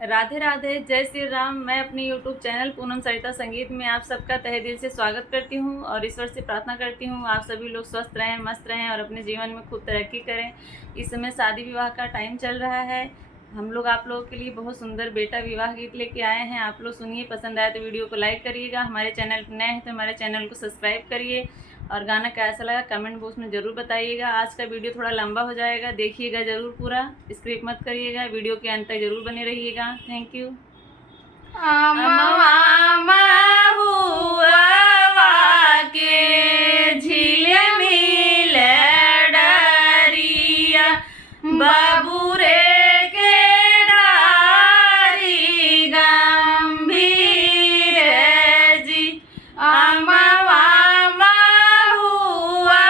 राधे राधे, जय श्री राम। मैं अपने यूट्यूब चैनल पूनम सरिता संगीत में आप सबका तहे दिल से स्वागत करती हूँ और ईश्वर से प्रार्थना करती हूँ आप सभी लोग स्वस्थ रहें, मस्त रहें और अपने जीवन में खूब तरक्की करें। इस समय शादी विवाह का टाइम चल रहा है। हम लोग आप लोगों के लिए बहुत सुंदर बेटा विवाह गीत लेके आए हैं। आप लोग सुनिए, पसंद आए तो वीडियो को लाइक करिएगा। हमारे चैनल पर नए हैं तो हमारे चैनल को सब्सक्राइब करिए और गाना कैसा लगा कमेंट बॉक्स में ज़रूर बताइएगा। आज का वीडियो थोड़ा लंबा हो जाएगा, देखिएगा ज़रूर पूरा, स्क्रिप्ट मत करिएगा, वीडियो के अंत तक ज़रूर बने रहिएगा। Thank you. बाबू रे के डारी गंभीर जी अमवा हुआ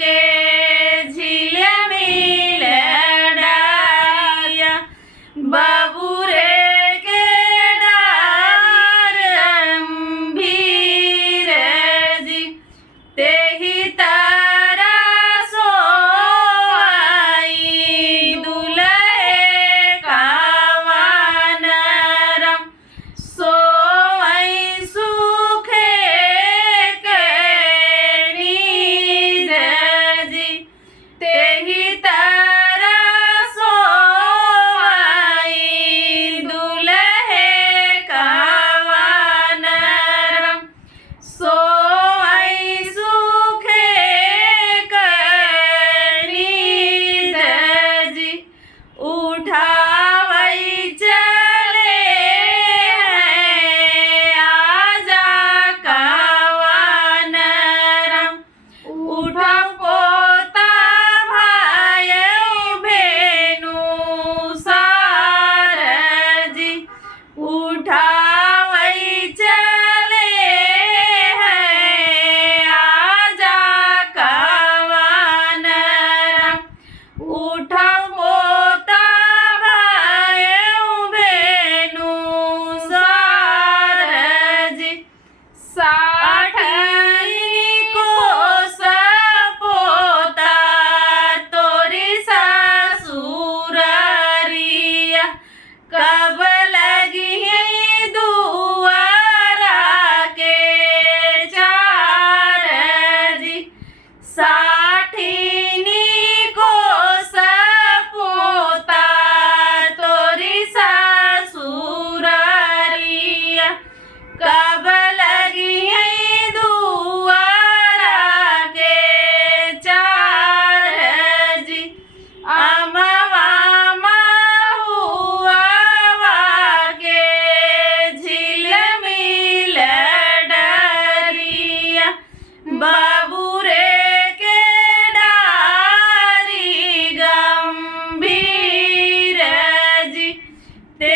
के झील मिल डारिया बाबू रे के डार गंभीर जी तेही तारा कब लगी दुआरा के चार जी साठीनी को सपोता तोरी ससुरारिया कब लगी दुआरा के चार जी अमवा बाबू रे के डारी गंभीर जी ते